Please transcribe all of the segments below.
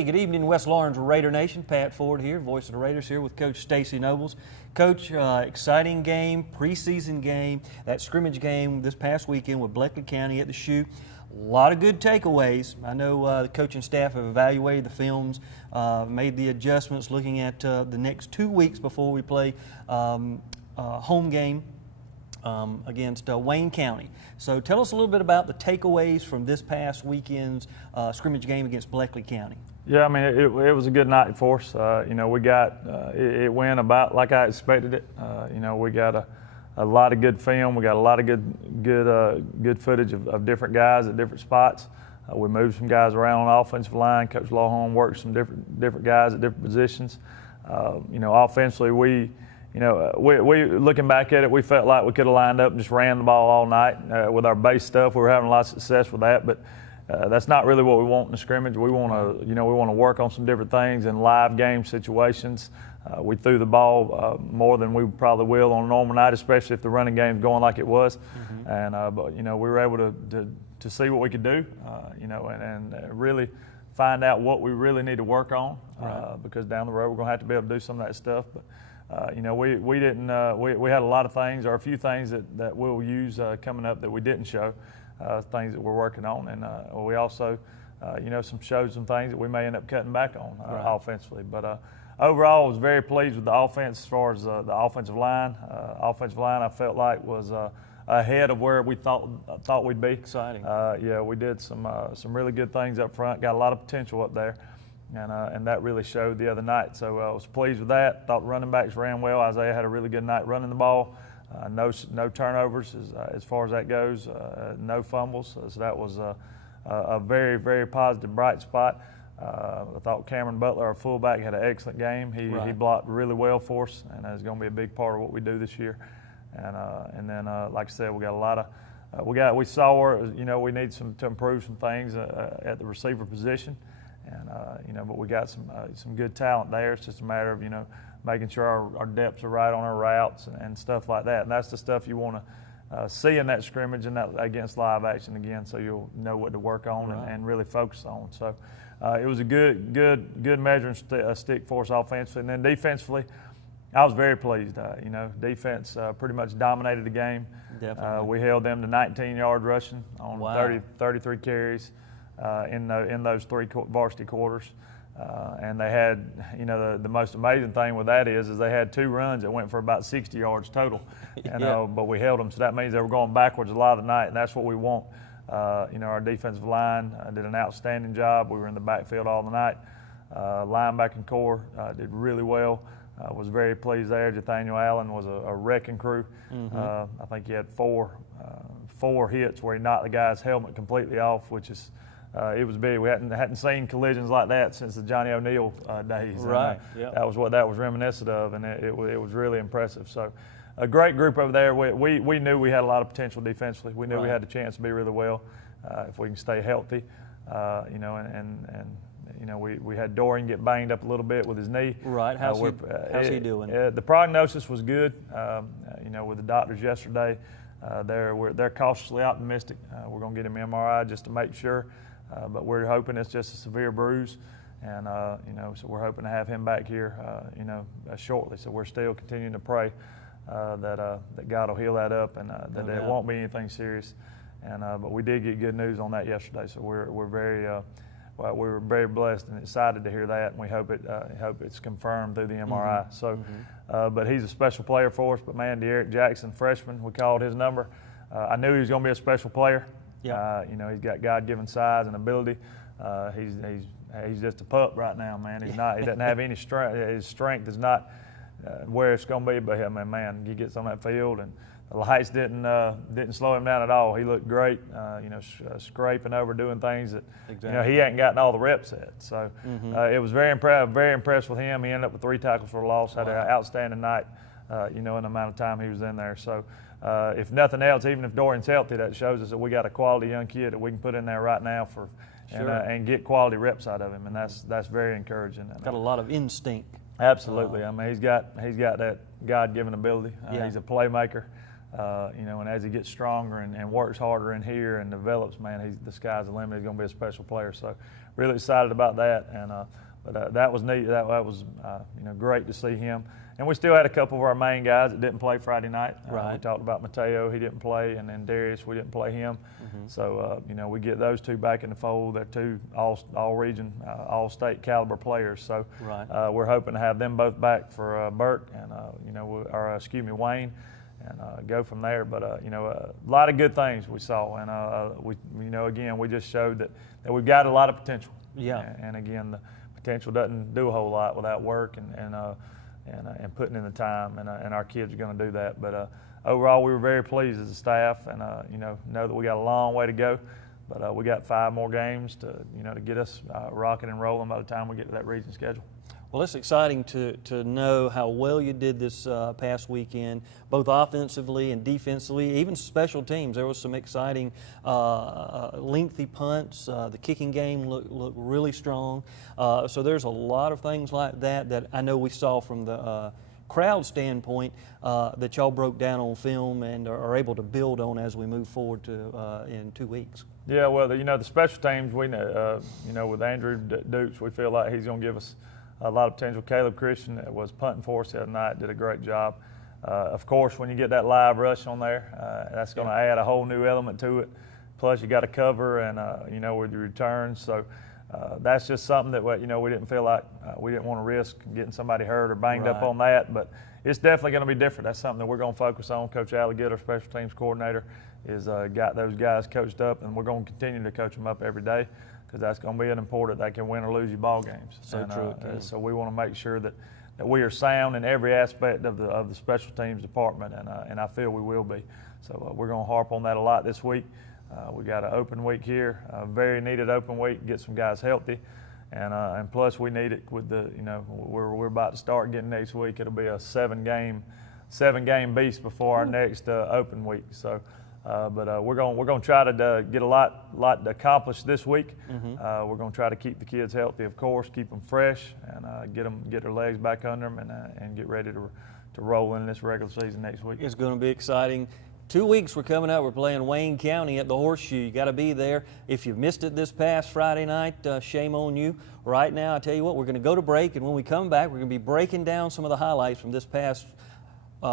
Hey, good evening, West Lawrence Raider Nation. Pat Ford here, voice of the Raiders, here with Coach Stacey Nobles. Coach, exciting game, preseason game, that scrimmage game this past weekend with Bleckley County at the Shoe. A lot of good takeaways. I know the coaching staff have evaluated the films, made the adjustments, looking at the next 2 weeks before we play home game against Wayne County. So tell us a little bit about the takeaways from this past weekend's scrimmage game against Bleckley County. Yeah, I mean, it was a good night for us. We got it went about like I expected it. We got a lot of good film. We got a lot of good footage of different guys at different spots. We moved some guys around on the offensive line. Coach Lawhorn worked some different guys at different positions. Offensively, we looking back at it, we felt like we could have lined up and just ran the ball all night with our base stuff. We were having a lot of success with that, but that's not really what we want in the scrimmage. We want to work on some different things in live game situations. We threw the ball more than we probably will on a normal night, especially if the running game's going like it was. But we were able to see what we could do, and really find out what we really need to work on, because down the road we're going to have to be able to do some of that stuff. But we had a lot of things, or a few things that we'll use coming up that we didn't show. Things that we're working on, and we also, showed some things that we may end up cutting back on offensively. But overall, I was very pleased with the offense as far as the offensive line. Offensive line, I felt like was ahead of where we thought we'd be. Exciting. We did some really good things up front. Got a lot of potential up there, and that really showed the other night. So I was pleased with that. Thought the running backs ran well. Isaiah had a really good night running the ball. No turnovers as far as that goes, no fumbles. So that was a very, very positive, bright spot. I thought Cameron Butler, our fullback, had an excellent game. He blocked really well for us, and that's going to be a big part of what we do this year. And then, like I said, we got a lot of we saw we need to improve some things at the receiver position, and but we got some good talent there. It's just a matter of making sure our depths are right on our routes and stuff like that. And that's the stuff you want to see in that scrimmage and that against live action again, so you'll know what to work on and really focus on. So it was a good measuring stick for us offensively. And then defensively, I was very pleased. Defense pretty much dominated the game. Definitely. We held them to 19 yards rushing on 33 carries in those three varsity quarters. And they had, the most amazing thing with that is they had 2 runs that went for about 60 yards total. But we held them, so that means they were going backwards a lot of the night, and that's what we want. Our defensive line did an outstanding job. We were in the backfield all the night. Linebacking core did really well. Was very pleased there. Nathaniel Allen was a wrecking crew. I think he had four hits where he knocked the guy's helmet completely off, which is it was big. We hadn't seen collisions like that since the Johnny O'Neill days. That was what that was reminiscent of, and it was really impressive. So a great group over there. We knew we had a lot of potential defensively. We knew we had the chance to be really well if we can stay healthy. We had Dorian get banged up a little bit with his knee. Right. How's he doing? The prognosis was good. With the doctors yesterday, they're cautiously optimistic. We're going to get him MRI just to make sure. But we're hoping it's just a severe bruise, and so we're hoping to have him back here, shortly. So we're still continuing to pray that God will heal that up, and that it won't be anything serious. And but we did get good news on that yesterday, so we were very blessed and excited to hear that, and we hope it's confirmed through the MRI. So, but he's a special player for us. But man, De'Eric Jackson, freshman, we called his number. I knew he was going to be a special player. He's got God-given size and ability. He's just a pup right now, man. He doesn't have any strength. His strength is not where it's going to be. But man, he gets on that field, and the lights didn't slow him down at all. He looked great. Scraping over, doing things that he hadn't gotten all the reps at. So it was very impressed with him. He ended up with 3 tackles for a loss. Had an outstanding night. In the amount of time he was in there. So. If nothing else, even if Dorian's healthy, that shows us that we got a quality young kid that we can put in there right now and get quality reps out of him, and that's very encouraging. Got a lot of instinct. Absolutely. I mean, he's got that God-given ability. He's a playmaker. and as he gets stronger and works harder in here and develops, man, the sky's the limit. He's going to be a special player. So really excited about that. And but that was neat. That was great to see him. And we still had a couple of our main guys that didn't play Friday night. Right. We talked about Mateo, he didn't play, and then Darius, we didn't play him. So we get those two back in the fold. They're two all-region, all-state caliber players. So right. We're hoping to have them both back for Burke and Wayne. And go from there. But a lot of good things we saw, and again, we just showed that we've got a lot of potential. Yeah. And again, the potential doesn't do a whole lot without work and putting in the time, and our kids are going to do that. But overall, we were very pleased as a staff, and know that we got a long way to go. But we got 5 more games to get us rocking and rolling by the time we get to that region schedule. Well, it's exciting to know how well you did this past weekend, both offensively and defensively, even special teams. There was some exciting lengthy punts. The kicking game looked really strong. So there's a lot of things like that I know we saw from the crowd standpoint that y'all broke down on film and are able to build on as we move forward to in 2 weeks. Yeah, well, the special teams, we with Andrew Dukes, we feel like he's going to give us a lot of potential. Caleb Christian that was punting for us the other night did a great job. Of course, when you get that live rush on there, that's going to add a whole new element to it. Plus, you got to cover and with your returns. So that's just something that we didn't feel like we didn't want to risk getting somebody hurt or banged up on that. But it's definitely going to be different. That's something that we're going to focus on. Coach Alligator, special teams coordinator, is got those guys coached up, and we're going to continue to coach them up every day, because that's going to be an important. They can win or lose you ball games. So true. So we want to make sure that we are sound in every aspect of the special teams department, and I feel we will be. So we're going to harp on that a lot this week. We got an open week here, a very needed open week, get some guys healthy, and plus we need it with the we're about to start getting next week. It'll be a seven game beast before our next open week. So. But we're going to try to get a lot accomplished this week. We're going to try to keep the kids healthy, of course, keep them fresh, and get their legs back under them, and get ready to roll in this regular season next week. It's going to be exciting. 2 weeks we're coming up. We're playing Wayne County at the Horseshoe. You got to be there. If you missed it this past Friday night, shame on you. Right now, I tell you what, we're going to go to break, and when we come back, we're going to be breaking down some of the highlights from this past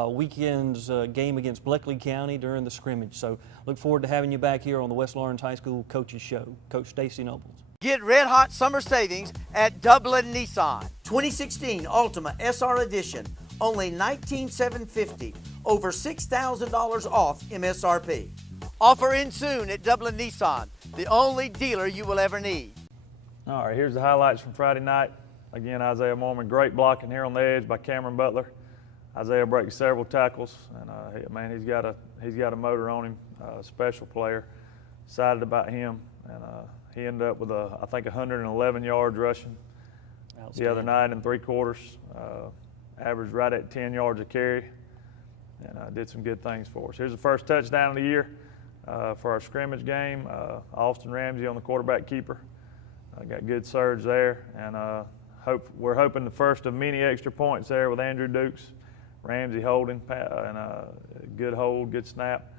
weekend's game against Bleckley County during the scrimmage. So look forward to having you back here on the West Lawrence High School Coaches Show. Coach Stacey Nobles. Get red hot summer savings at Dublin Nissan. 2016 Altima SR Edition, only $19,750, over $6,000 off MSRP. Offer in soon at Dublin Nissan, the only dealer you will ever need. All right, here's the highlights from Friday night. Again, Isaiah Mormon, great blocking here on the edge by Cameron Butler. Isaiah breaks several tackles, and he's got a motor on him. Special player. Excited about him, and he ended up with I think 111 yards rushing the other night in 3 quarters. Averaged right at 10 yards a carry, and did some good things for us. Here's the first touchdown of the year for our scrimmage game. Austin Ramsey on the quarterback keeper. Got good surge there, and we're hoping the first of many extra points there with Andrew Dukes. Ramsey holding, and a good hold, good snap.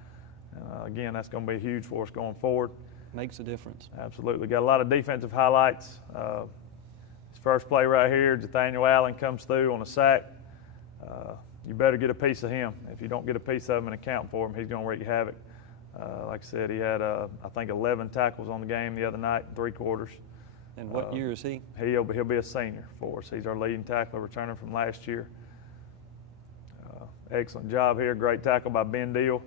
Again, that's going to be huge for us going forward. Makes a difference. Absolutely. Got a lot of defensive highlights. His first play right here, Nathaniel Allen comes through on a sack. You better get a piece of him. If you don't get a piece of him and account for him, he's going to wreak havoc. Like I said, he had, I think, 11 tackles on the game the other night in 3 quarters. And what year is he? He'll be a senior for us. He's our leading tackler, returning from last year. Excellent job here. Great tackle by Ben Deal.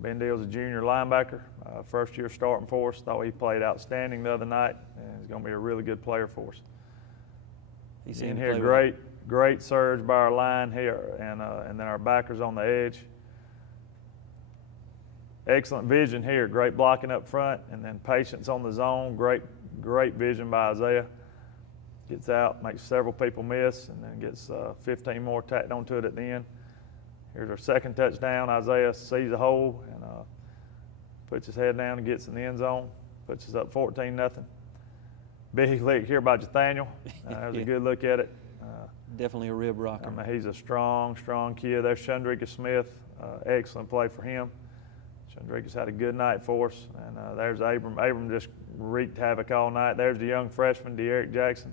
Ben Deal's a junior linebacker, first year starting for us. Thought he played outstanding the other night, and he's going to be a really good player for us. He's in here, great surge by our line here, and then our backers on the edge. Excellent vision here. Great blocking up front, and then patience on the zone. Great vision by Isaiah. Gets out, makes several people miss, and then gets 15 more tacked onto it at the end. Here's our second touchdown. Isaiah sees a hole and puts his head down and gets in the end zone. Puts us up 14-0. Big lick here by Nathaniel. That was a good look at it. Definitely a rib rocker. I mean, he's a strong kid. There's Chandrika Smith. Excellent play for him. Chandrika's had a good night for us. And there's Abram. Abram just wreaked havoc all night. There's the young freshman, De'Eric Jackson.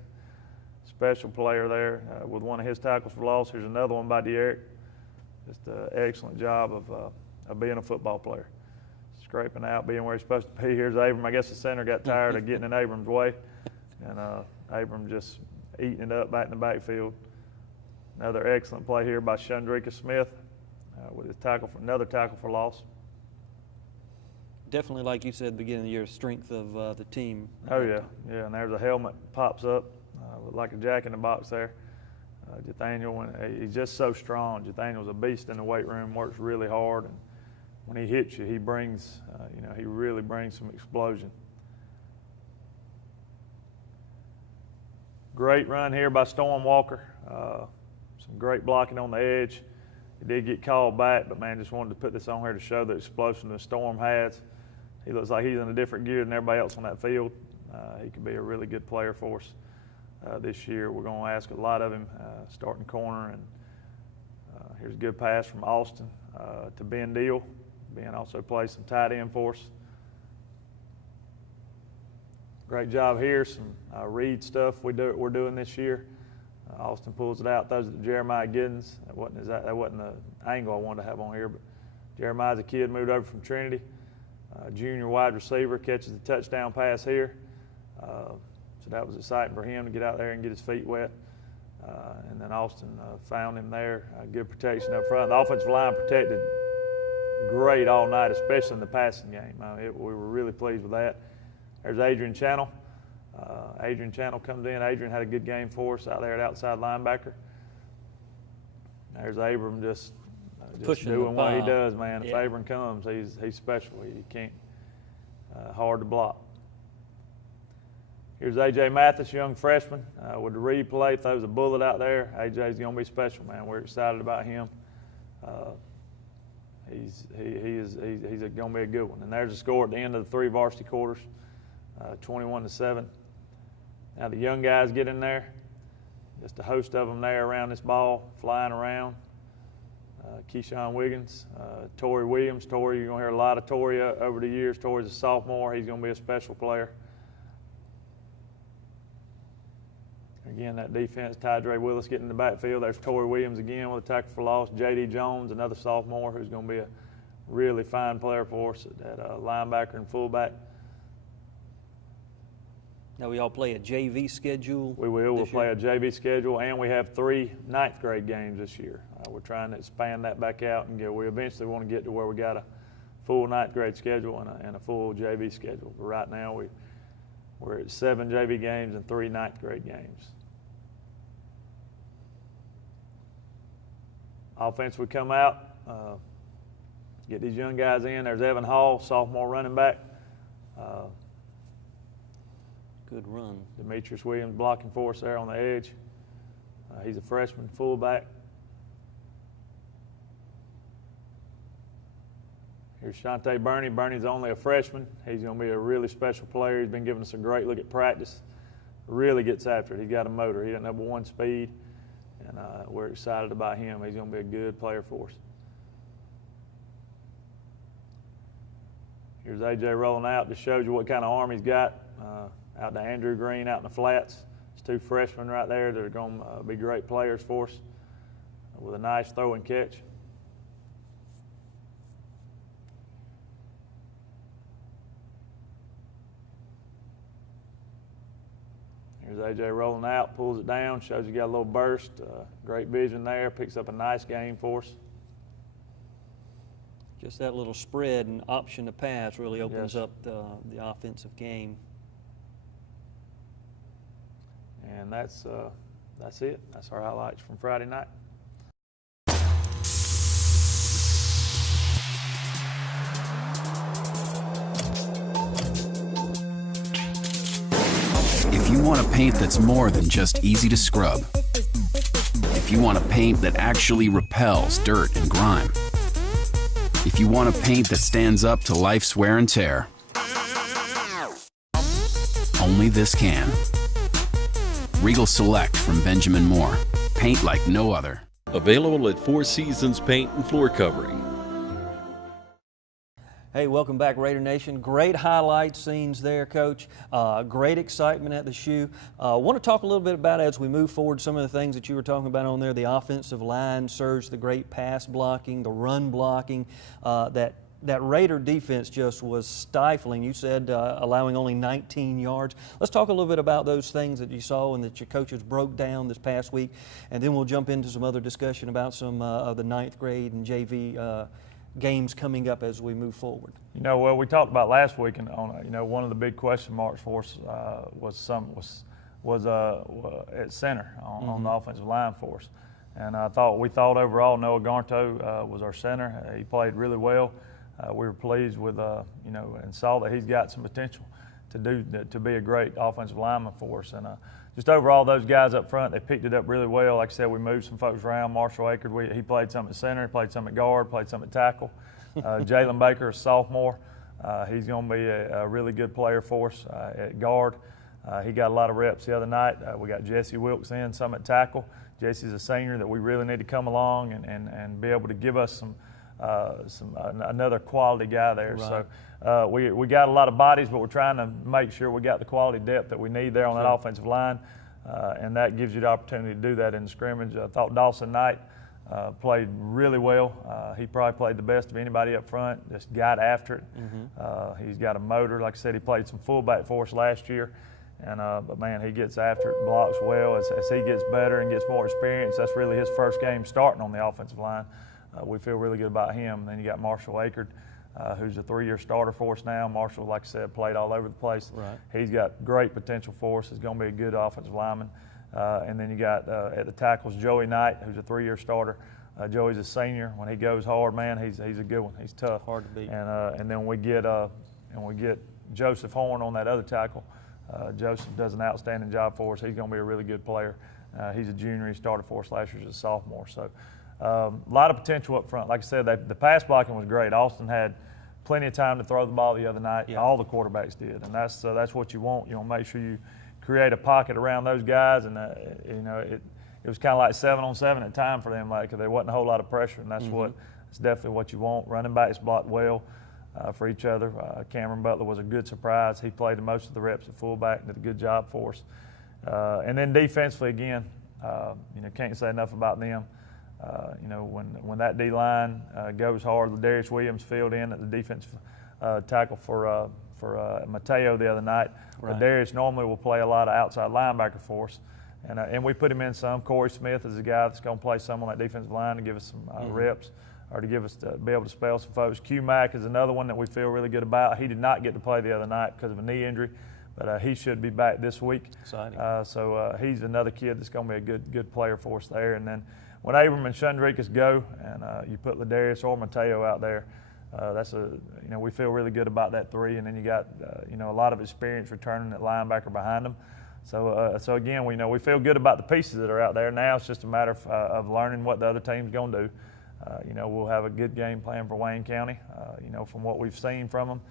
Special player there with one of his tackles for loss. Here's another one by De'Eric. Just an excellent job of being a football player. Scraping out, being where he's supposed to be. Here's Abram. I guess the center got tired of getting in Abram's way. And Abram just eating it up back in the backfield. Another excellent play here by Chandrika Smith with his another tackle for loss. Definitely, like you said at the beginning of the year, strength of the team. Oh, yeah. Yeah, and there's a helmet pops up, like a jack in the box there. Nathaniel, he's just so strong. Nathaniel's a beast in the weight room, works really hard. And when he hits you, he brings, he really brings some explosion. Great run here by Storm Walker. Some great blocking on the edge. He did get called back, but man, just wanted to put this on here to show the explosion that Storm has. He looks like he's in a different gear than everybody else on that field. He could be a really good player for us this year. We're going to ask a lot of him, starting corner. And here's a good pass from Austin to Ben Deal. Ben also plays some tight end for us. Great job here. Some read stuff we're doing this year. Austin pulls it out, throws it to Jeremiah Giddens. That wasn't the angle I wanted to have on here, but Jeremiah's a kid moved over from Trinity. Junior wide receiver, catches the touchdown pass here. So that was exciting for him to get out there and get his feet wet. And then Austin found him there. Good protection up front. The offensive line protected great all night, especially in the passing game. We were really pleased with that. There's Adrian Channel. Adrian Channel comes in. Adrian had a good game for us out there at outside linebacker. There's Abram just doing what he does, man. If Abram comes, he's special. He can't, hard to block. Here's A.J. Mathis, young freshman, with the read play, throws a bullet out there. A.J.'s going to be special, man. We're excited about him. He's going to be a good one. And there's the score at the end of the 3 varsity quarters, 21-7. Now the young guys get in there. Just a host of them there around this ball, flying around. Keyshawn Wiggins, Torrey Williams. Torrey, you're going to hear a lot of Torrey over the years. Torrey's a sophomore. He's going to be a special player. Again, that defense, Tydre Willis getting in the backfield. There's Torrey Williams again with a tackle for loss. J.D. Jones, another sophomore who's going to be a really fine player for us at linebacker and fullback. Now we all play a JV schedule. We will. We'll play a JV schedule, and we have 3 ninth grade games this year. We're trying to expand that back out, and we eventually want to get to where we got a full ninth grade schedule and a full JV schedule. But right now we're at 7 JV games and 3 ninth grade games. Offense would come out, get these young guys in. There's Evan Hall, sophomore running back. Good run. Demetrius Williams blocking for us there on the edge. He's a freshman fullback. Here's Shante Burney. Burney's only a freshman. He's going to be a really special player. He's been giving us a great look at practice. Really gets after it. He's got a motor. He doesn't have 1 speed, and we're excited about him. He's going to be a good player for us. Here's A.J. rolling out. Just shows you what kind of arm he's got. Out to Andrew Green out in the flats. It's 2 freshmen right there that are going to be great players for us with a nice throw and catch. Here's A.J. rolling out, pulls it down, shows you got a little burst. Great vision there, picks up a nice game for us. Just that little spread and option to pass really opens up the offensive game. And that's it. That's our highlights from Friday night. If you want a paint that's more than just easy to scrub, if you want a paint that actually repels dirt and grime, if you want a paint that stands up to life's wear and tear, only this can. Regal Select from Benjamin Moore. paint like no other. Available at Four Seasons Paint and Floor Covering. Hey, welcome back, Raider Nation. Great highlight scenes there, Coach. Great excitement at the shoe. I want to talk a little bit about, as we move forward, some of the things that you were talking about on there, the offensive line surge, the great pass blocking, the run blocking, that Raider defense just was stifling. You said allowing only 19 yards. Let's talk a little bit about those things that you saw and that your coaches broke down this past week, and then we'll jump into some other discussion about some of the 9th grade and JV games coming up as we move forward. You know, well, we talked about last week, and one of the big question marks for us was at center on the offensive line for us. And we thought overall Noah Garnto was our center. He played really well. We were pleased with and saw that he's got some potential to be a great offensive lineman for us. And just overall, those guys up front, they picked it up really well. Like I said, we moved some folks around. Marshall Akerd, he played some at center, he played some at guard, played some at tackle. Jalen Baker, a sophomore, he's going to be a really good player for us at guard. He got a lot of reps the other night. We got Jesse Wilkes in, some at tackle. Jesse's a senior that we really need to come along and be able to give us another quality guy there. Right. So we got a lot of bodies, but we're trying to make sure we got the quality depth that we need there on that offensive line, and that gives you the opportunity to do that in the scrimmage. I thought Dawson Knight played really well. He probably played the best of anybody up front, just got after it. Mm-hmm. He's got a motor. Like I said, he played some fullback for us last year. But man, he gets after it, blocks well. As he gets better and gets more experience, that's really his first game starting on the offensive line. We feel really good about him. Then you got Marshall Akerd, who's a 3-year starter for us now. Marshall, like I said, played all over the place. Right. He's got great potential for us. He's going to be a good offensive lineman. And then you got at the tackles Joey Knight, who's a 3-year starter. Joey's a senior. When he goes hard, man, he's a good one. He's tough. Hard to beat. And then we get Joseph Horn on that other tackle. Joseph does an outstanding job for us. He's going to be a really good player. He's a junior. He started for us last year as a sophomore. So a lot of potential up front. Like I said, the pass blocking was great. Austin had plenty of time to throw the ball the other night. Yeah. All the quarterbacks did, and that's what you want. You want to make sure you create a pocket around those guys, and it was kind of like 7-on-7 at time for them, like, 'cause there wasn't a whole lot of pressure, and that's definitely what you want. Running backs blocked well for each other. Cameron Butler was a good surprise. He played most of the reps at fullback and did a good job for us. And then defensively, again, can't say enough about them. When that D-line goes hard, Ladarius Williams filled in at the defensive tackle for Mateo the other night. Right. Ladarius normally will play a lot of outside linebacker for us, and we put him in some. Corey Smith is a guy that's going to play some on that defensive line to give us some reps, or to be able to spell some folks. Q Mack is another one that we feel really good about. He did not get to play the other night because of a knee injury, but he should be back this week. Exciting. So he's another kid that's going to be a good player for us there. And then when Abram and Shundrikas go, and you put Ladarius or Mateo out there, we feel really good about that three. And then you got a lot of experience returning at linebacker behind them. So again, we feel good about the pieces that are out there. Now it's just a matter of learning what the other team's going to do. We'll have a good game plan for Wayne County. From what we've seen from them,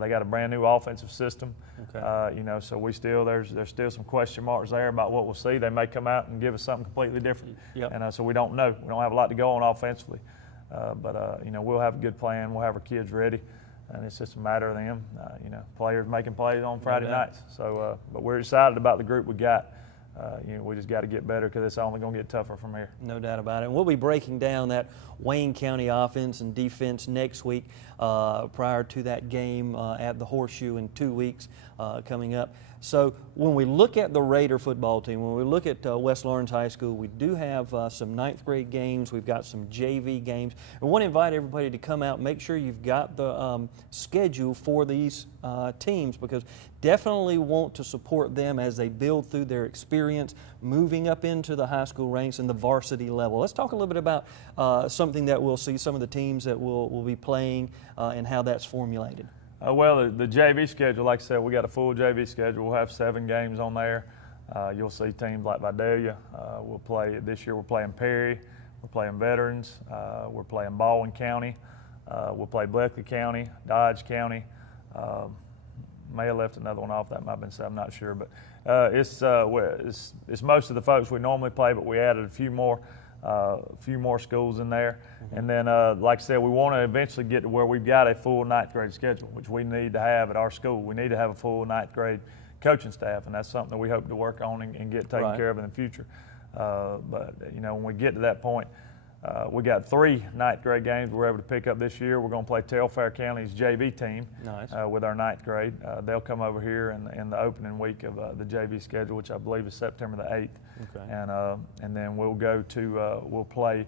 they got a brand new offensive system. Okay. So there's still some question marks there about what we'll see. They may come out and give us something completely different. Yep. And so we don't know. We don't have a lot to go on offensively. But we'll have a good plan. We'll have our kids ready. And it's just a matter of them, players making plays on Friday nights. So, but we're excited about the group we got. We just got to get better because it's only going to get tougher from here. No doubt about it. And we'll be breaking down that Wayne County offense and defense next week prior to that game at the Horseshoe in 2 weeks coming up. So when we look at the Raider football team, when we look at West Lawrence High School, we do have some 9th grade games. We've got some JV games. We want to invite everybody to come out and make sure you've got the schedule for these teams, because definitely want to support them as they build through their experience moving up into the high school ranks and the varsity level. Let's talk a little bit about something that we'll see, some of the teams that will be playing and how that's formulated. Well, the JV schedule, like I said, we got a full JV schedule. We'll have 7 games on there. You'll see teams like Vidalia. We'll play this year. We're playing Perry. We're playing Veterans. We're playing Baldwin County. We'll play Bleckley County, Dodge County. may have left another one off. That might have been said. I'm not sure, but it's most of the folks we normally play, but we added a few more schools in there. And then, like I said, we want to eventually get to where we've got a full 9th grade schedule, which we need to have at our school. We need to have a full 9th grade coaching staff, and that's something that we hope to work on and get taken care of in the future. But you know, when we get to that point, we got 3 9th grade games we're able to pick up this year. We're going to play Telfair County's JV team with our 9th grade. They'll come over here in the opening week of the JV schedule, which I believe is September the 8th. Okay. And then we'll go to we'll play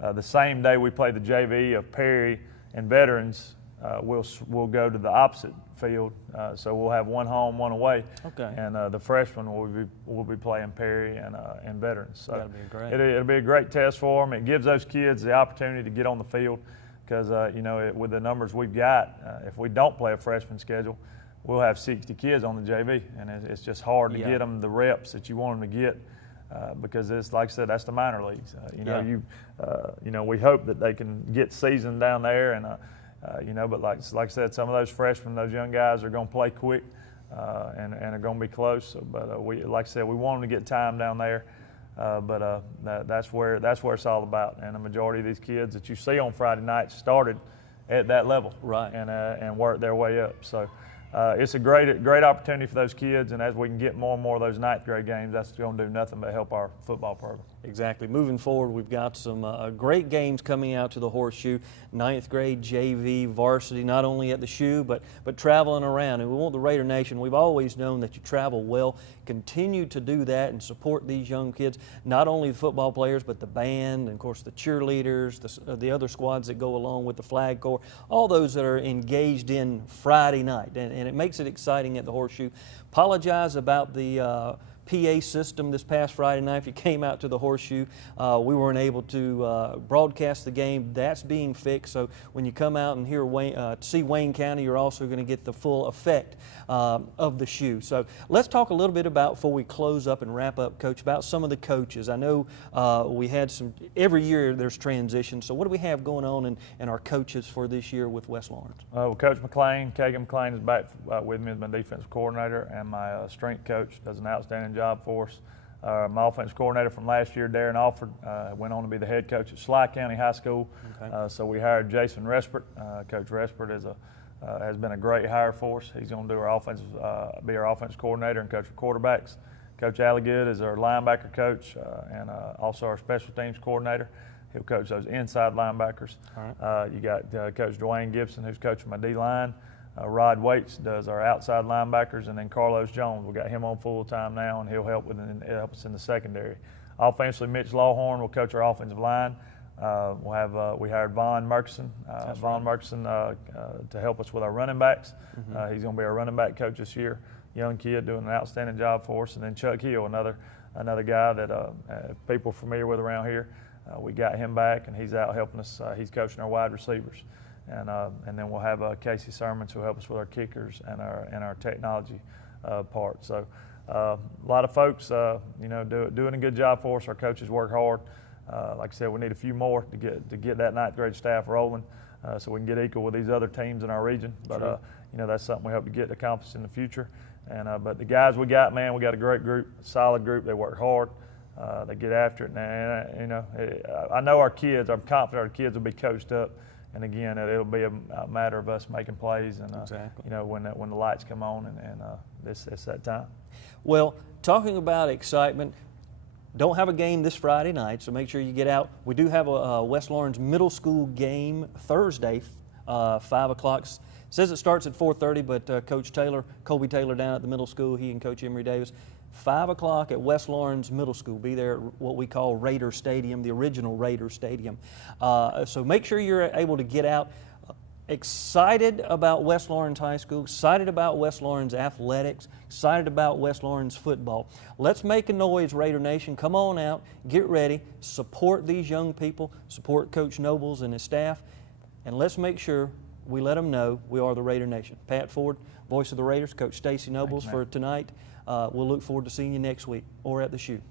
the same day we play the JV of Perry and Veterans. We'll go to the opposite field, so we'll have one home, one away. Okay. And the freshmen will be playing Perry and Veterans. So that'll be great. It'll be a great test for them. It gives those kids the opportunity to get on the field, because you know, with the numbers we've got, if we don't play a freshman schedule, we'll have 60 kids on the JV, and it's just hard to get them the reps that you want them to get. Because it's, like I said, that's the minor leagues. You know, we hope that they can get seasoned down there, and you know, but like I said, some of those freshmen, those young guys are going to play quick and are going to be close. So, but we, like I said, we want them to get time down there. But that's where it's all about. And the majority of these kids that you see on Friday nights started at that level, and worked their way up. So. It's a great opportunity for those kids, and as we can get more and more of those 9th grade games, that's going to do nothing but help our football program. Exactly. Moving forward, we've got some great games coming out to the Horseshoe. 9th grade, JV, varsity, not only at the Shoe, but traveling around. And we want the Raider Nation, we've always known that you travel well. Continue to do that and support these young kids, not only the football players, but the band, and of course the cheerleaders, the other squads that go along with the Flag Corps, all those that are engaged in Friday night. And it makes it exciting at the Horseshoe. Apologize about the PA system this past Friday night. If you came out to the Horseshoe, we weren't able to broadcast the game. That's being fixed, so when you come out and hear see Wayne County, you're also going to get the full effect of the Shoe. So let's talk a little bit about, before we close up and wrap up, Coach, about some of the coaches. I know we had some, every year there's transition, so what do we have going on in our coaches for this year with West Lawrence? Well, Coach McClain, Kagan McClain, is back with me as my defensive coordinator, and my strength coach does an outstanding job for us. My offensive coordinator from last year, Darren Alford, went on to be the head coach at Sly County High School. Okay. So we hired Jason Respert. Coach Respert has been a great hire for us. He's going to do be our offensive coordinator and coach our quarterbacks. Coach Alligood is our linebacker coach and also our special teams coordinator. He'll coach those inside linebackers. All right. You got Coach Dwayne Gibson, who's coaching my D-line. Rod Waits does our outside linebackers, and then Carlos Jones, we got him on full time now, and he'll help us in the secondary. Offensively, Mitch Lawhorn will coach our offensive line. We hired Vaughn Murkison, to help us with our running backs. Mm-hmm. He's going to be our running back coach this year. Young kid doing an outstanding job for us. And then Chuck Hill, another guy that people are familiar with around here. We got him back, and he's out helping us. He's coaching our wide receivers. And then we'll have Casey Sermons, who'll help us with our kickers and our technology part. So a lot of folks, doing a good job for us. Our coaches work hard. Like I said, we need a few more to get that 9th grade staff rolling, so we can get equal with these other teams in our region. But that's something we hope to get accomplished in the future. And but the guys we got, man, we got a great group, a solid group. They work hard. They get after it. And I know our kids. I'm confident our kids will be coached up. And again, it'll be a matter of us making plays, and when the lights come on, and it's that time. Well, talking about excitement, don't have a game this Friday night, so make sure you get out. We do have a West Lawrence Middle School game Thursday, 5 o'clock. Says it starts at 4:30, but Coach Taylor, Colby Taylor down at the middle school, he and Coach Emery Davis, 5 o'clock at West Lawrence Middle School. Be there at what we call Raider Stadium, the original Raider Stadium. So make sure you're able to get out. Excited about West Lawrence High School, excited about West Lawrence athletics, excited about West Lawrence football. Let's make a noise, Raider Nation. Come on out, get ready, support these young people, support Coach Nobles and his staff, and let's make sure we let them know we are the Raider Nation. Pat Ford, voice of the Raiders, Coach Stacey Nobles for tonight. We'll look forward to seeing you next week or at the Shoe.